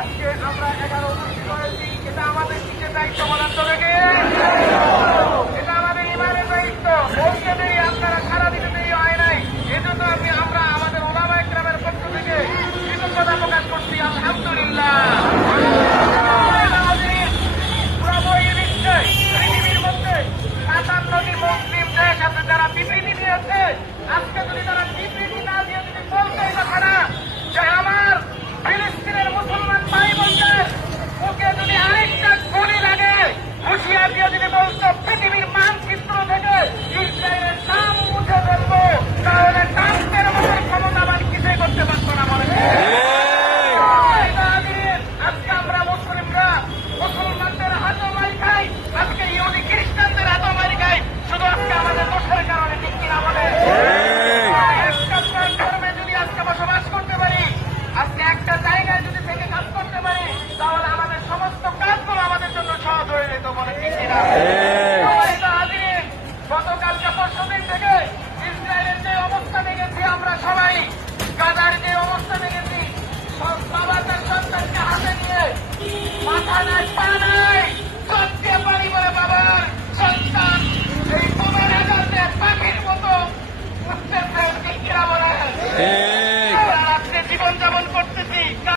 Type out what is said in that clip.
আজকে আমরা 11 উপস্থিত হয়েছি, এটা আমাদের নিজের দায়িত্ব বলার থেকে, এটা আমাদের ইমানের দায়িত্ব। বলতে দেরি আপনারা সারা দিতে দেরি হয় নাই, এজন্য আমরা আমাদের ওলামা ইকরামের পক্ষ থেকে কৃতজ্ঞতা প্রকাশ করছি। আলহামদুলিল্লাহ। পৃথিবীর মধ্যে 57টি মুসলিম দেশ আছে যারা বিবৃতি দিয়েছে। আজকে যদি তারা বিবৃতি না দিয়ে যদি বলতে কথাটা যে আমার ফিলিস্তিনের মুসলমান ভাই বোনদের ওকে যদি আরেকটা গুলি লাগে, হুঁশিয়ার দিয়ে যদি বলতো পৃথিবীর মানচিত্র থেকে ইসরায়েলের নাম মুছে ফেলবো, তাহলে ট্রাম্পের মতো ক্ষমতাবান কিছুই করতে পারতো না। মনে আজকে আমরা মুসলিমরা মুসলমানদের হাতও মারি খাই, আজকে ইহুদি খ্রিস্টানদের হাতও মারি খাই, শুধু আজকে আমাদের দোষের কারণে। ঠিক কিনা বলে? একটা প্ল্যাটফর্মে যদি আজকে বসবাস করতে পারি, আজকে একটা জায়গায় যদি থেকে কাজ করতে পারি, তাহলে আমাদের সমস্ত কাজগুলো আমাদের জন্য সহজ হয়ে যেত। বলে ঠিক কিনা?